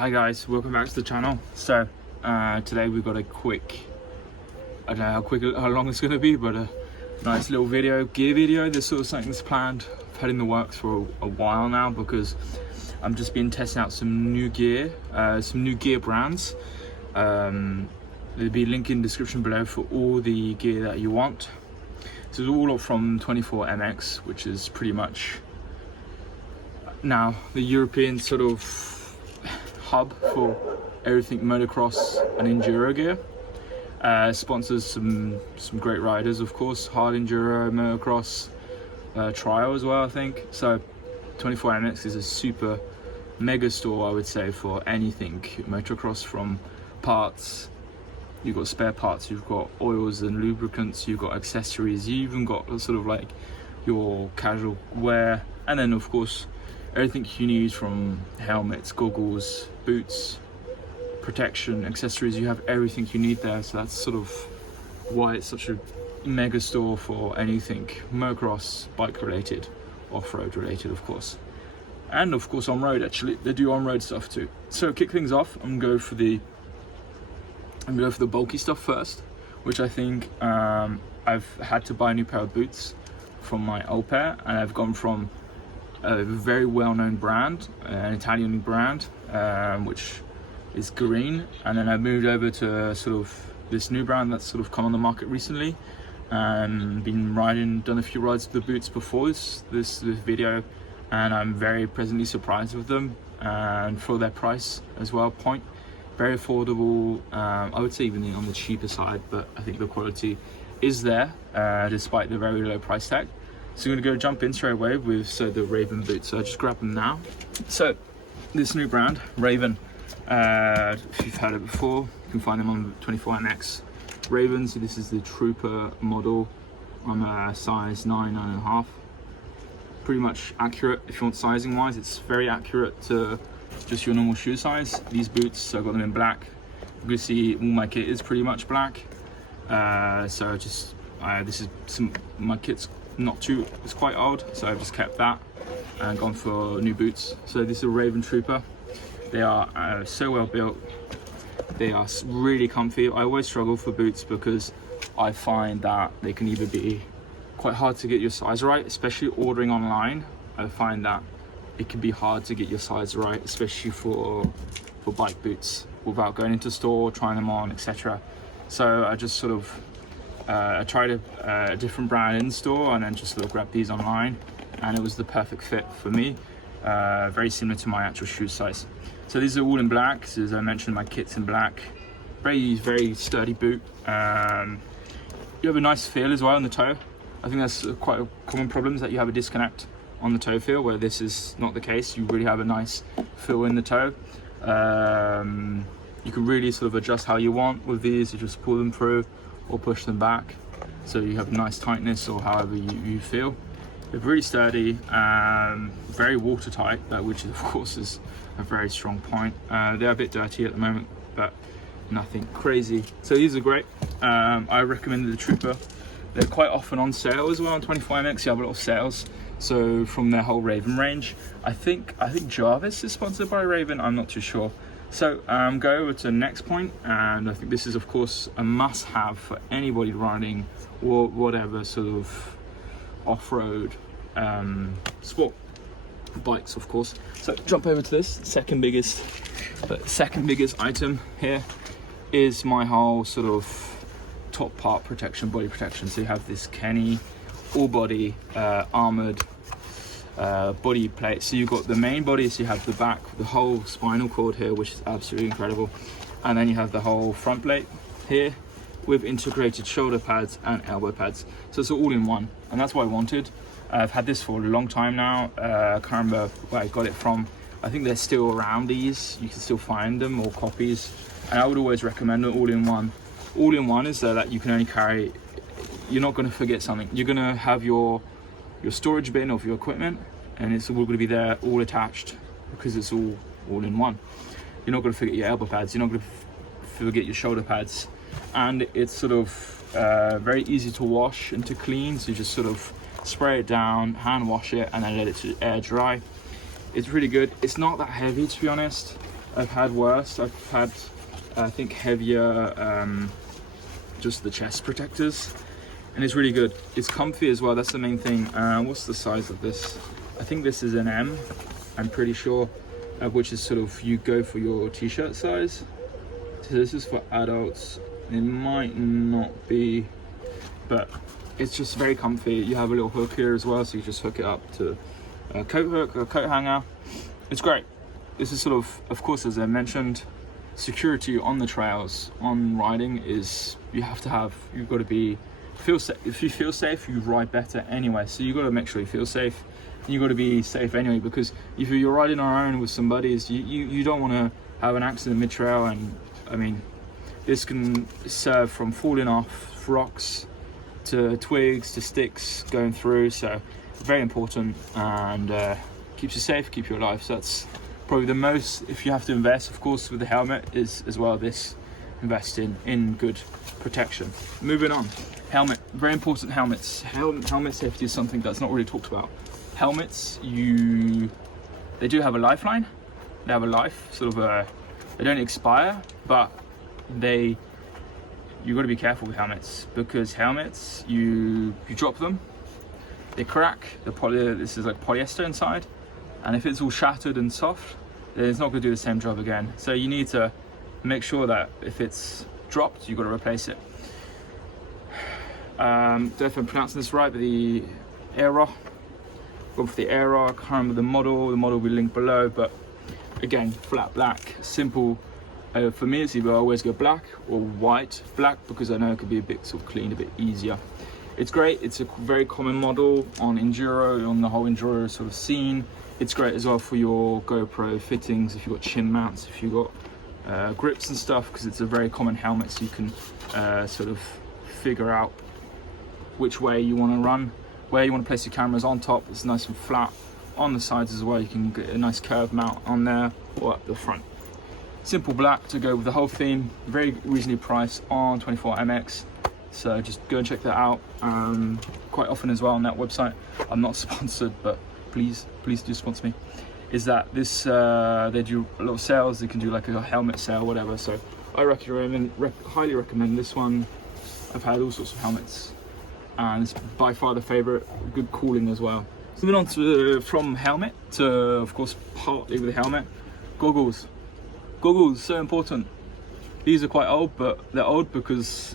Hi guys, welcome back to the channel. So today we've got a quick, I don't know how long it's going to be, but a nice little gear video. This sort of something that's planned. I've had in the works for a while now because I'm just been testing out some new gear brands. There'll be a link in the description below for all the gear that you want. So it's all from 24MX, which is pretty much now the European sort of hub for everything motocross and enduro gear. Sponsors some great riders, of course, hard enduro, motocross, trial as well, I think. So 24MX is a super mega store, I would say, for anything motocross, from parts. You've got spare parts, you've got oils and lubricants, you've got accessories, you even got sort of like your casual wear, and then of course everything you need, from helmets, goggles, boots, protection, accessories. You have everything you need there. So that's sort of why it's such a mega store for anything motocross, bike related, off-road related, of course, and of course on road. Actually, they do on-road stuff too. So kick things off, I'm going for the bulky stuff first, which I think I've had to buy a new pair of boots from my old pair, and I've gone from a very well-known brand, an Italian brand, which is green, and then I moved over to sort of this new brand that's sort of come on the market recently, and been done a few rides with the boots before this video, and I'm very pleasantly surprised with them, and for their price as well. Very affordable. I would say even on the cheaper side, but I think the quality is there despite the very low price tag. So I'm going to jump in straight away with the Raven boots. So I just grab them now. So this new brand, Raven, if you've heard it before, you can find them on 24MX. Raven, so this is the Trooper model. I'm a size 9, 9.5. Pretty much accurate if you want sizing wise. It's very accurate to just your normal shoe size. These boots, so I've got them in black. You can see all my kit is pretty much black. So just this is my kit's it's quite old, so I've just kept that and gone for new boots. So this is a Raven Trooper. They are so well built. They are really comfy. I always struggle for boots because I find that they can either be quite hard to get your size right, especially ordering online. I find that it can be hard to get your size right, especially for bike boots, without going into store, trying them on, etc. So I just sort of I tried a different brand in store, and then just sort of grabbed these online, and it was the perfect fit for me. Very similar to my actual shoe size. So these are all in black. So as I mentioned, my kit's in black. Very sturdy boot. You have a nice feel as well on the toe. I think that's quite a common problem, is that you have a disconnect on the toe feel, where this is not the case. You really have a nice feel in the toe. You can really sort of adjust how you want with these. You just pull them through or push them back, so you have nice tightness, or however you feel. They're really sturdy, very watertight, which of course is a very strong point. They're a bit dirty at the moment, but nothing crazy. So these are great. I recommend the Trooper. They're quite often on sale as well on 24MX. You have a lot of sales. So from their whole Raven range, I think Jarvis is sponsored by Raven. I'm not too sure. So go over to the next point, and I think this is of course a must-have for anybody riding or whatever sort of off-road sport bikes, of course. So jump over to this second biggest item here is my whole sort of top part protection, body protection. So you have this Kenny all body armored body plate. So you've got the main body, so you have the back, the whole spinal cord here, which is absolutely incredible, and then you have the whole front plate here with integrated shoulder pads and elbow pads. So it's all in one, and that's what I wanted. I've had this for a long time now. I can't remember where I got it from. I think they're still around. These you can still find them, or copies, and I would always recommend it all in one. All in one is so that you can only carry, you're not going to forget something. You're going to have your storage bin of your equipment, and it's all going to be there, all attached, because it's all in one. You're not going to forget your elbow pads, you're not going to forget your shoulder pads, and it's sort of very easy to wash and to clean. So you just sort of spray it down, hand wash it, and then let it to air dry. It's really good. It's not that heavy, to be honest. I've had worse. I've had, I think, heavier, just the chest protectors, and it's really good. It's comfy as well. That's the main thing. What's the size of this? I think this is an M, I'm pretty sure, which is sort of, you go for your t-shirt size. So this is for adults. It might not be, but it's just very comfy. You have a little hook here as well, so you just hook it up to a coat hook or a coat hanger. It's great. This is sort of course, as I mentioned, security on the trails, on riding is, you've got to be, feel safe. If you feel safe, you ride better anyway. So you got to make sure you feel safe. You got to be safe anyway, because if you're riding on your own with some buddies, you don't want to have an accident mid-trail. And I mean, this can serve from falling off rocks to twigs to sticks going through. So very important, and keeps you safe, keep you alive. So that's probably the most, if you have to invest, of course, with the helmet is as well, this invest in good protection. Moving on, helmet, very important. Helmets, helmet safety is something that's not really talked about. Helmets, they do have a lifeline, they have a life, sort of they don't expire, but you got to be careful with helmets, because helmets, you drop them, they crack. This is like polyester inside, and if it's all shattered and soft, then it's not going to do the same job again. So you need to make sure that if it's dropped, you've got to replace it. Don't know if I'm pronouncing this right, but the Airoh, go for the Airoh. I can't remember the model will be linked below, but again, flat black, simple. For me, it's either I always go black or white. Black, because I know it could be a bit sort of clean, a bit easier. It's great. It's a very common model on Enduro, on the whole Enduro sort of scene. It's great as well for your GoPro fittings, if you've got chin mounts, if you've got grips and stuff, because it's a very common helmet, so you can sort of figure out which way you want to run, where you want to place your cameras. On top, it's nice and flat. On the sides as well, you can get a nice curve mount on there, or at the front. Simple black to go with the whole theme, very reasonably priced on 24MX. So just go and check that out quite often as well on that website. I'm not sponsored, but please do sponsor me. Is that this they do a lot of sales, they can do like a helmet sale, whatever. So I highly recommend this one. I've had all sorts of helmets, and it's by far the favorite. Good cooling as well. So moving on to from helmet to, of course, partly with the helmet, goggles. Goggles, so important. These are quite old, but they're old because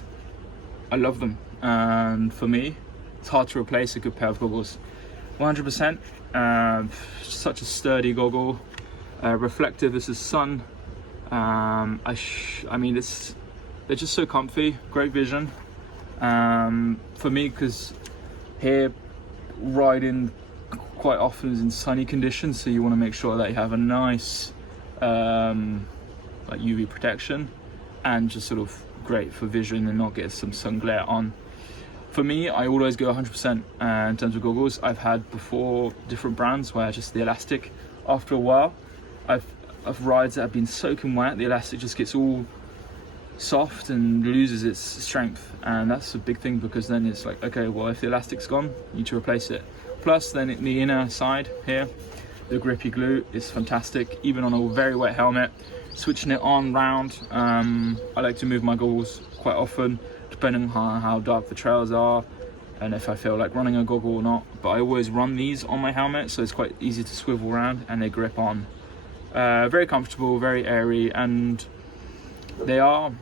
I love them, and for me it's hard to replace a good pair of goggles. 100%. Such a sturdy goggle, reflective. This is sun. I mean, they're just so comfy, great vision. For me, because here riding quite often is in sunny conditions, so you want to make sure that you have a nice like UV protection, and just sort of great for vision and not get some sun glare on. For me, I always go 100% in terms of goggles. I've had before different brands where just the elastic, after a while, I've rides that have been soaking wet, the elastic just gets all soft and loses its strength, and that's a big thing, because then it's like, okay, well, if the elastic's gone, you need to replace it. Plus, then in the inner side here, the grippy glue is fantastic, even on a very wet helmet. Switching it on round, I like to move my goggles quite often, depending on how dark the trails are and if I feel like running a goggle or not. But I always run these on my helmet, so it's quite easy to swivel around and they grip on. Very comfortable, very airy, and they are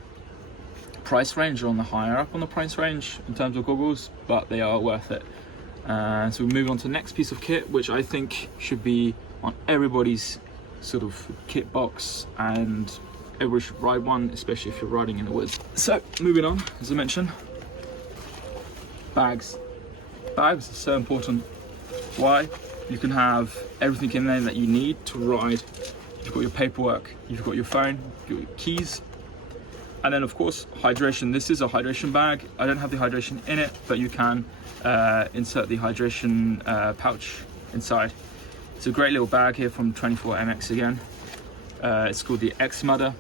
price range on the higher up on the price range in terms of goggles, but they are worth it. So we move on to the next piece of kit, which I think should be on everybody's sort of kit box, and everybody should ride one, especially if you're riding in the woods. So moving on, as I mentioned, bags. Bags are so important. Why? You can have everything in there that you need to ride. You've got your paperwork, you've got your phone, your keys, and then of course hydration. This is a hydration bag. I don't have the hydration in it, but you can insert the hydration pouch inside. It's a great little bag here from 24MX again. It's called the X-Mudder.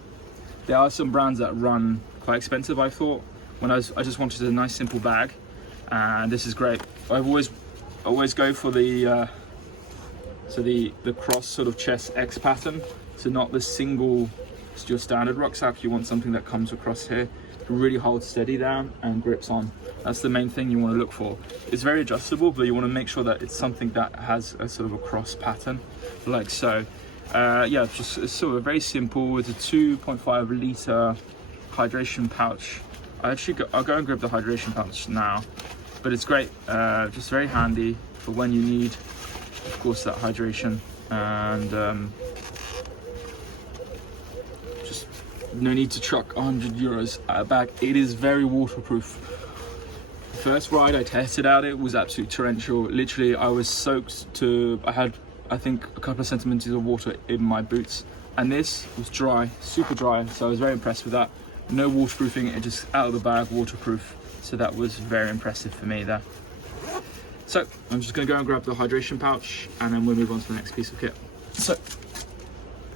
There are some brands that run quite expensive, I thought. I just wanted a nice simple bag, and this is great. I always go for the So the cross sort of chest X pattern, so not the single, just your standard rucksack. You want something that comes across here, really holds steady down and grips on. That's the main thing you want to look for. It's very adjustable, but you want to make sure that it's something that has a sort of a cross pattern, like so. Yeah, just it's sort of very simple. It's a 2.5 litre hydration pouch. I'll go and grab the hydration pouch now, but it's great. Just very handy for when you need, of course, that hydration. And just no need to chuck 100 euros at a bag. It is very waterproof. The first ride I tested out, it was absolutely torrential. Literally, I was soaked to, I had, I think, a couple of centimeters of water in my boots, and this was dry, super dry, so I was very impressed with that. No waterproofing, it just out of the bag, waterproof, so that was very impressive for me there. So I'm just going to go and grab the hydration pouch, and then we'll move on to the next piece of kit. So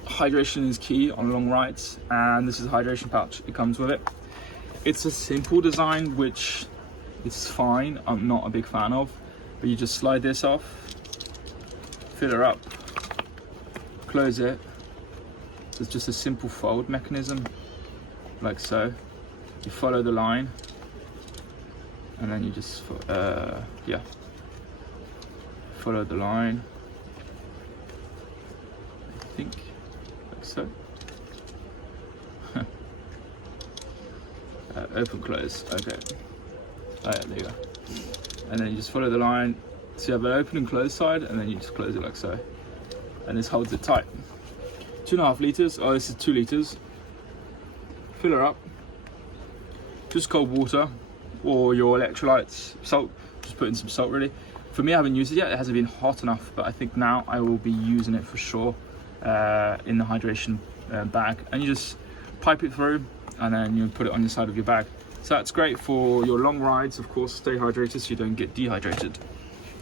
hydration is key on long rides, and this is a hydration pouch. It comes with it. It's a simple design, which is fine. I'm not a big fan of, but you just slide this off, fill her up, close it. It's just a simple fold mechanism, like so. You follow the line, and then you just yeah, follow the line, I think, like so. Open, close, okay. Oh yeah, there you go. And then you just follow the line, so you have an open and close side, and then you just close it like so. And this holds it tight. 2.5 litres, oh this is 2 litres. Fill her up. Just cold water, or your electrolytes, salt, just put in some salt really. For me, I haven't used it yet, it hasn't been hot enough, but I think now I will be using it for sure in the hydration bag. And you just pipe it through, and then you put it on the side of your bag. So that's great for your long rides, of course, stay hydrated so you don't get dehydrated.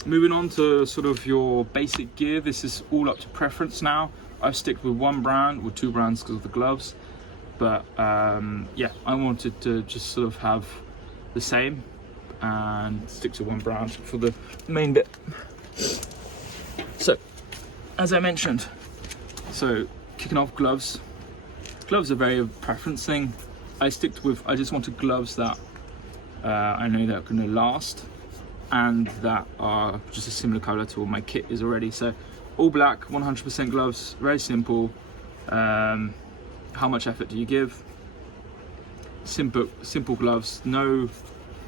Moving on to sort of your basic gear, this is all up to preference now. I've stick with one brand, or 2 brands because of the gloves. But yeah, I wanted to just sort of have the same and stick to one brand for the main bit. So, as I mentioned, so kicking off gloves. Gloves are very a preference thing. I just wanted gloves that I know that are going to last and that are just a similar color to what my kit is already. So all black, 100% gloves, very simple. How much effort do you give? Simple gloves, no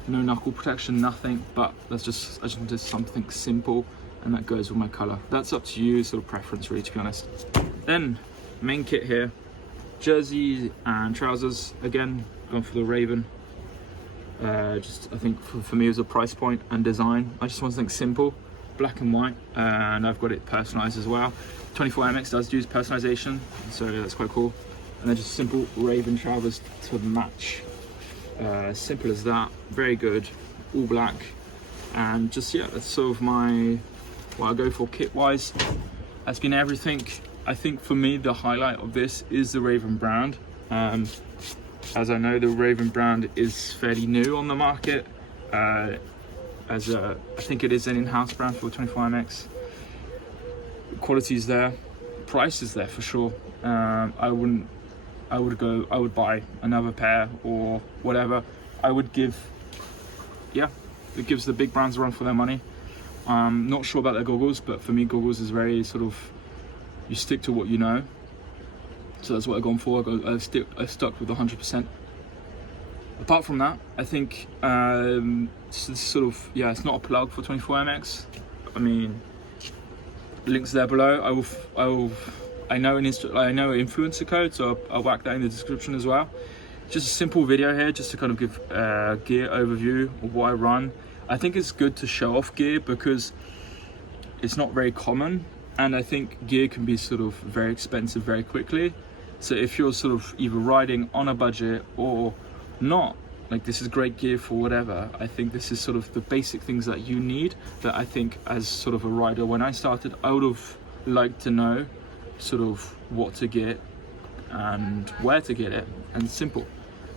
knuckle protection, nothing, but I just wanted something simple, and that goes with my color. That's up to you, sort of preference really, to be honest. Then main kit here, jersey and trousers, again going for the Raven. Just I think for me it was a price point and design. I just want something simple, black and white, and I've got it personalized as well. 24MX does use personalization, so that's quite cool. And then just simple Raven trousers to match. Simple as that, very good, all black. And just, yeah, that's sort of what I go for kit wise. That's been everything. I think for me the highlight of this is the Raven brand. As I know, the Raven brand is fairly new on the market. I think it is an in-house brand for 24MX. Quality is there, price is there for sure. I would buy another pair or whatever. I would give, yeah, it gives the big brands a run for their money. Not sure about their goggles, but for me goggles is very sort of, you stick to what you know. So that's what I've gone for. I've stuck with 100%. Apart from that, I think sort of, yeah, it's not a plug for 24MX. I mean, links there below. I know an influencer code, so I'll whack that in the description as well. Just a simple video here, just to kind of give gear overview of what I run. I think it's good to show off gear because it's not very common, and I think gear can be sort of very expensive very quickly. So if you're sort of either riding on a budget or not, like this is great gear for whatever. I think this is sort of the basic things that you need, that I think as sort of a rider, when I started, I would have liked to know sort of what to get and where to get it, and simple.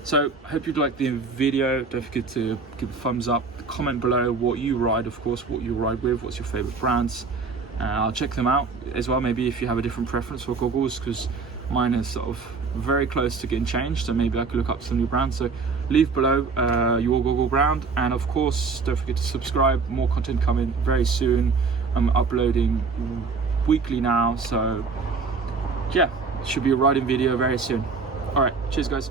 So I hope you'd like the video. Don't forget to give a thumbs up, comment below what you ride, of course, what you ride with, what's your favorite brands, I'll check them out as well, maybe if you have a different preference for goggles, because mine is sort of very close to getting changed, so maybe I could look up some new brands. So leave below your goggle brand, and of course don't forget to subscribe. More content coming very soon. I'm uploading weekly now, so yeah, should be a riding video very soon. All right, cheers guys.